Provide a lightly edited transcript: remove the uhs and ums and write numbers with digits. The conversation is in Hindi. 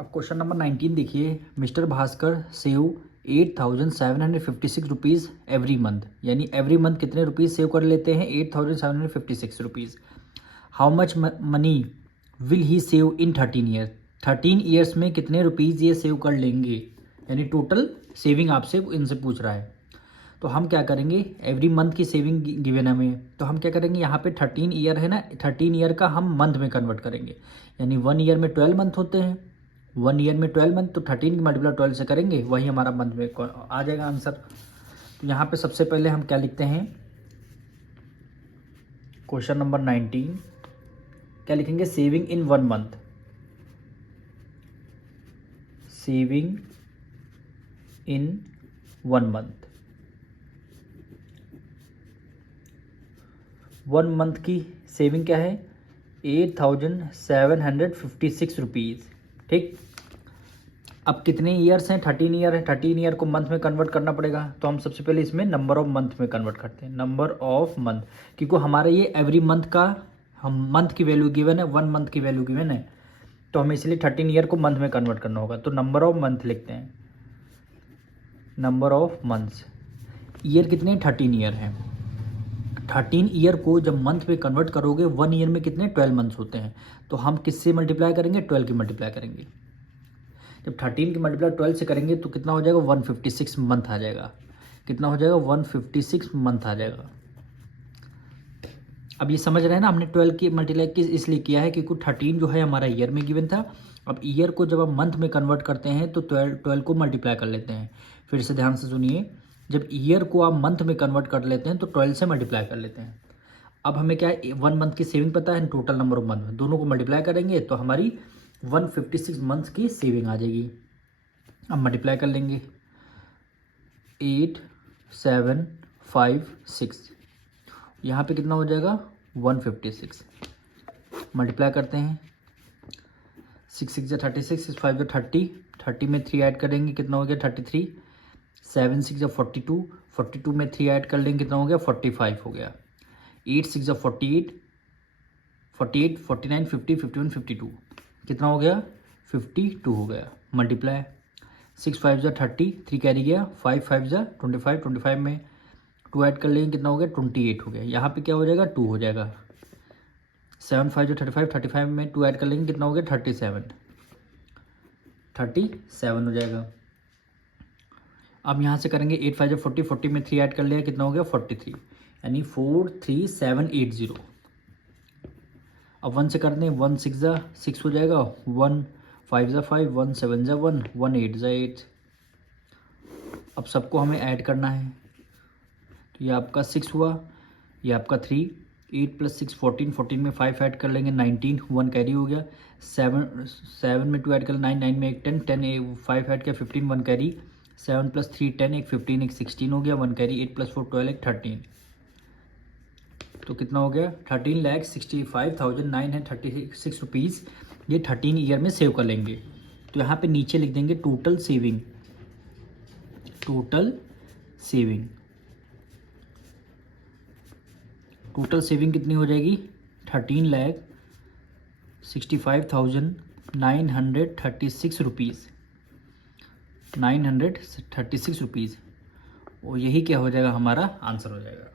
अब क्वेश्चन नंबर 19 देखिए, mister Bhaskar save 8,756 rupees every month, यानी एवरी मंथ कितने रुपीज़ सेव कर लेते हैं? 8,756 rupees. How much money will he save in 13 year? 13 years में कितने रुपीज़ ये सेव कर लेंगे, यानी टोटल सेविंग आपसे इनसे पूछ रहा है। तो हम क्या करेंगे, एवरी मंथ की सेविंग गिवन है हमें, तो हम क्या करेंगे, यहाँ पे 13 ईयर है ना, 13 ईयर का हम मंथ में कन्वर्ट करेंगे, यानी 1 ईयर में 12 मंथ होते हैं, 1 ईयर में 12 मंथ, तो 13 की मल्टीप्लाई 12 से करेंगे, वही हमारा मंथ में आ जाएगा आंसर। तो यहाँ पे सबसे पहले हम क्या लिखते हैं, क्वेश्चन नंबर 19 क्या लिखेंगे, saving in 1 month, saving in 1 month, 1 month की सेविंग क्या है, 8,756 रुपीज़। ठीक, अब कितने ईयर्स हैं, 13 ईयर है, 13 ईयर को मंथ में कन्वर्ट करना पड़ेगा, तो हम सबसे पहले इसमें नंबर ऑफ मंथ में कन्वर्ट करते हैं, नंबर ऑफ मंथ, क्योंकि हमारा ये एवरी मंथ का हम मंथ की वैल्यू गिवन है, 1 मंथ की वैल्यू गिवन है, तो हमें इसलिए 13 ईयर को मंथ में कन्वर्ट करना होगा। तो नंबर ऑफ मंथ लिखते हैं, नंबर ऑफ मंथ्स, ईयर कितने, 13 ईयर हैं, 13 ईयर को जब मंथ में कन्वर्ट करोगे, 1 ईयर में कितने 12 मंथ्स होते हैं, तो हम किससे मल्टीप्लाई करेंगे, 12 की मल्टीप्लाई करेंगे। जब 13 की मल्टीप्लाई 12 से करेंगे तो कितना हो जाएगा, 156 मंथ आ जाएगा। कितना हो जाएगा, 156 मंथ आ जाएगा। अब ये समझ रहे हैं ना, हमने 12 की मल्टीप्लाई किस इसलिए किया है, क्योंकि 13 जो है हमारा ईयर में गिवन था। अब ईयर को जब हम मंथ में कन्वर्ट करते हैं तो 12 को मल्टीप्लाई कर लेते हैं। फिर से ध्यान से सुनिए, जब ईयर को आप मंथ में कन्वर्ट कर लेते हैं तो 12 से मल्टीप्लाई कर लेते हैं। अब हमें क्या है, 1 मंथ की सेविंग पता है, टोटल नंबर ऑफ मंथ, दोनों को मल्टीप्लाई करेंगे तो हमारी 156 मंथ्स की सेविंग आ जाएगी। अब मल्टीप्लाई कर लेंगे, 8,756, यहाँ पे कितना हो जाएगा, 156, मल्टीप्लाई करते हैं, 6 6 36, 6 5 30, 30 में 3 ऐड करेंगे, कितना हो गया 33, 7 6 42, 42 में 3 ऐड कर लेंगे, कितना हो गया 45 हो गया, 8 6 48, 48 49 50 51 52, कितना हो गया 52 हो गया। मल्टीप्लाई, 6 5 30, 3 कैरी गया, 5 5 25, 25 में 2 ऐड कर लेंगे, कितना हो गया 28 हो गया। यहाँ पे क्या हो जाएगा 2 हो जाएगा। 7 5 35, 35 में 2 ऐड कर लेंगे, कितना हो गया 37 हो जाएगा। अब यहाँ से करेंगे 8 5 40, 40 में 3 ऐड कर लिया, कितना हो गया 43, यानी 43780। अब 1 से करते हैं, 1 6 6 हो जाएगा, 1 5 5, 1 7 1, 1 8 8। अब सबको हमें ऐड करना है, तो ये आपका 6 हुआ, ये आपका 3, 8 + 6 14, 14 में 5 ऐड कर लेंगे, 19, 1 कैरी हो गया, 7 में 2 ऐड कर 9, 9 में एक 10, 10 5 ऐड किया, 15 1 कैरी, 7 + 3 10, एक 15 एक 16 हो गया, 1 कैरी, 8 + 4 12 एक 13, तो कितना हो गया 13,65,936 रुपीज़ ये 13 ईयर में सेव कर लेंगे। तो यहाँ पे नीचे लिख देंगे total saving, total saving, total saving कितनी हो जाएगी 13,65,936 रुपीज़, 936 रुपीज़, और यही क्या हो जाएगा हमारा आंसर हो जाएगा।